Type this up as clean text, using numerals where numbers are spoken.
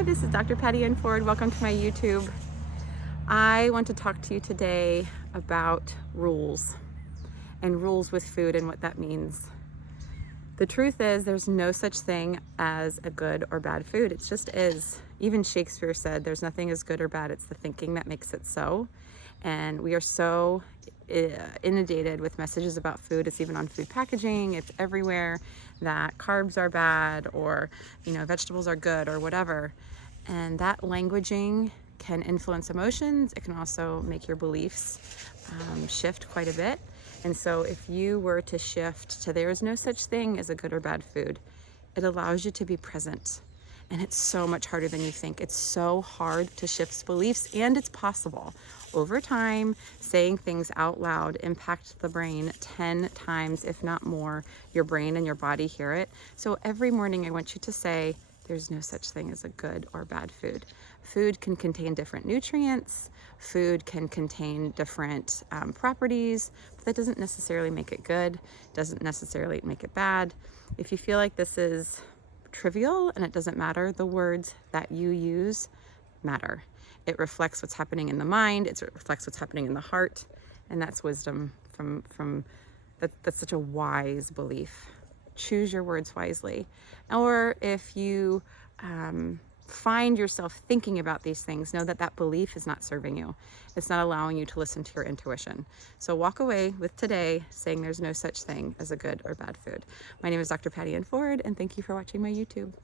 Hi, this is Dr. Patty Ann Ford. Welcome to my YouTube. I want to talk to you today about rules and rules with food and what that means. The truth is there's no such thing as a good or bad food. It just is. Even Shakespeare said there's nothing as good or bad. It's the thinking that makes it so. And we are so inundated with messages about food. It's even on food packaging. It's everywhere that carbs are bad, or vegetables are good, or whatever. And that languaging can influence emotions. It can also make your beliefs shift quite a bit. And so if you were to shift to there is no such thing as a good or bad food, it allows you to be present. And it's so much harder than you think. It's so hard to shift beliefs, and it's possible. Over time, saying things out loud impact the brain 10 times, if not more. Your brain and your body hear it. So every morning I want you to say, there's no such thing as a good or bad food. Food can contain different nutrients. Food can contain different properties, but that doesn't necessarily make it good, doesn't necessarily make it bad. If you feel like this is trivial and it doesn't matter, the words that you use matter. It reflects what's happening in the mind, it reflects what's happening in the heart, and that's wisdom that's such a wise belief. Choose your words wisely. Or if you find yourself thinking about these things, know that that belief is not serving you. It's not allowing you to listen to your intuition. So walk away with today saying there's no such thing as a good or bad food. My name is Dr. Patty Ann Ford, and thank you for watching my YouTube.